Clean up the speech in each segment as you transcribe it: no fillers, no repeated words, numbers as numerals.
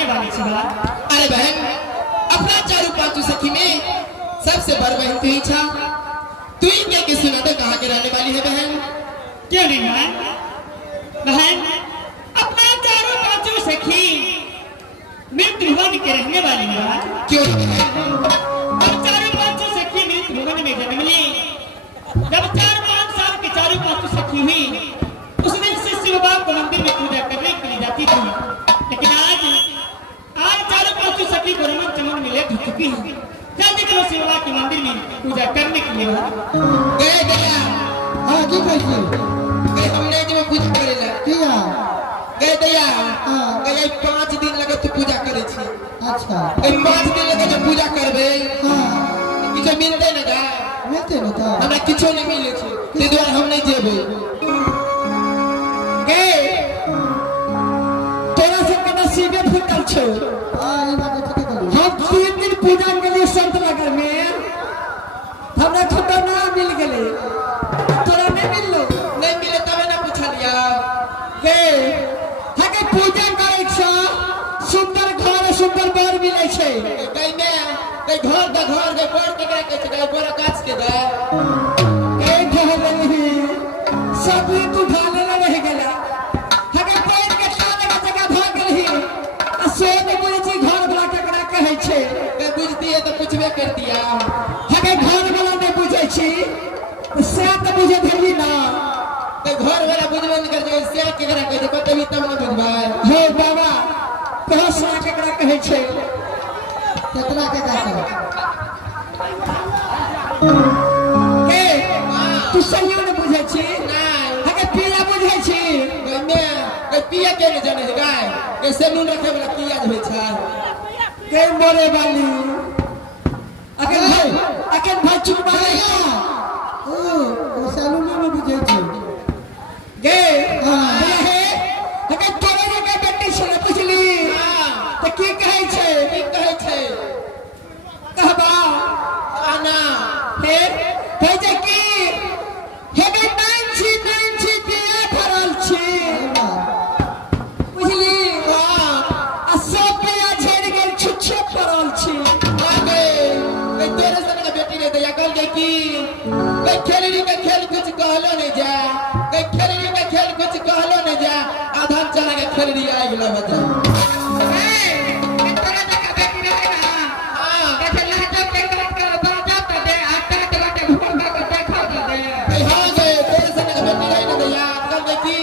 अरे बहन, अपना चारू पांचू सखी में सबसे बड़ बहन की इच्छा तू ही क्या कि सुना दे कहाँ के रहने वाली है बहन? क्यों नहीं बहन, अपना चारों पांचों सखी मृत्यु भुवन के रहने वाली है। क्यों? अब चारों पांचों सखी मृत्यु भुवन में जन्म ली। जब 4-5 साल की चारों पांचों सखी हुई, उस दिन से शिव बाबा को मंदिर में पूजा करने के लिए जाती थी। लेकिन आज चारों पांचों सखी को रमन चमन में लेट हो चुकी है। जल्दी करो शिव बाबा के मंदिर में पूजा करने के लिए। गए गया हाँ की कैसे गए हमने जो पूजा करे ला किया गए दया हाँ। गए 5 दिन लगे तो पूजा करे छी। अच्छा गए 5 दिन लगे जो पूजा करबे हाँ किछो मिलते न गा मिलते न था हमरा किछो नहीं मिले छै, ते द्वारा हम नहीं जेबे। गए तोरा से कदा सीबे फुटल छौ। हाँ ये बात ठीक है। हम 3 दिन पूजा के लिए संत नगर में हमरा खबर ना मिल गेले। तोरा नहीं मिललो? नहीं मिले तबे ना पूछलिया। गए हके पूजा करे छ, सुंदर घर सुंदर बर मिले छै। गई में गई घर द घर गई पर के करे छै, गई पर काच के दा ए घर नहीं सब ये तू ढाले ना रह गेला। हके पैर के साथ का जगह भाग गेली। सोने बोले छी घर वाला केकरा कहै छै। गई बुझती है तो पूछबे करती है। हके घर वाला नहीं बुझै छी, से तो बुझे धरी ना। गई घर वाला बुझबे नहीं कर जे से केकरा कहै छै, बतबी तब ना बुझबै। हे बाबा कहो से केकरा कहै छै। कितना के जाता ए तू सही ने बुझै छी। नहीं हके पीला बुझै छी। गई में गई पिया के नहीं जाने गाय गई से नून रखे वाला पिया होय छै। के मोरे वाली अके भाई चुप मारेगा। ओ सैलून में भी जाई छी गे हाँ। हे हके तोरे रे के बेटी से पूछली हां त की कहै छै। की कहै छै कहबा आना हे कहै छै की हेबे नाइन छी दिया भरल छी। बुझली हां आ सब पे झड़ गेल छुच्छे पड़ल छी। आगे गई तेरे संग के बेटी रे दया कर गई की गई खेलड़ी के खेल कुछ कहलो नहीं जा। गई खेलड़ी के खेल कुछ कहलो नहीं जा। आधा चला के खेलड़ी आ गेला बता। हां गई हां गई तेरे संग के बेटी रे दया कर गई की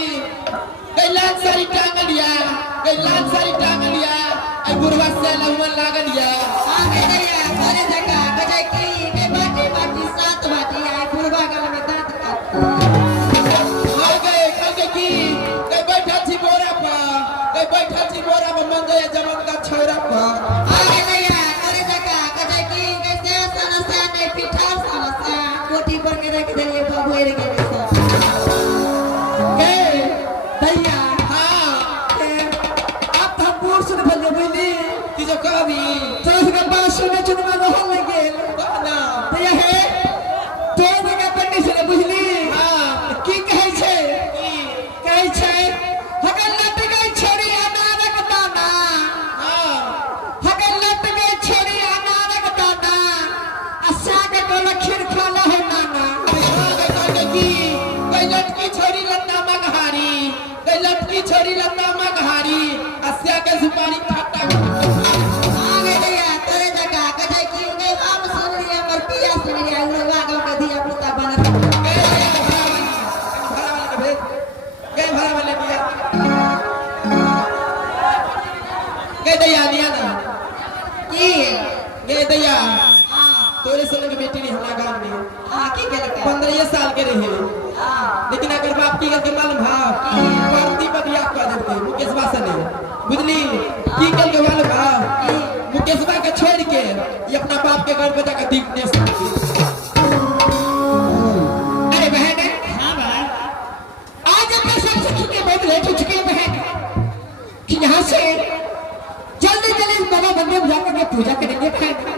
गई लाल साड़ी टांग लिया। गई लाल साड़ी टांग लिया। आई बुढ़वा से लवन लाग लिया। हां गई की गई बैठा छी बोरा पर। गई बैठा छी बोरा पर मंगया जमन का छोरा पर। गे दैया हां अब हम बूढ़ से बन बुझली की जो कहबी तोरा के बात सुने चुनमा रहल नहीं गेल। तोरे साल की बेटी रही हमारा गांव में हाँ की के लगा 15 साल के रहे हाँ लेकिन अगर बाप की गलती मालूम है पार्टी पर बियाह कर देते मुकेश बा से नहीं बुझली की कल के मालूम है मुकेश बा के छोड़ के ये अपना बाप के घर पे जाकर दीप ने अरे बहन हाँ भाई आज अपने सब सखी के बहुत लेट हो चुके हैं बहन कि यहाँ से जल्दी जल्दी बाबा मंदिर में जाकर के पूजा करेंगे बहन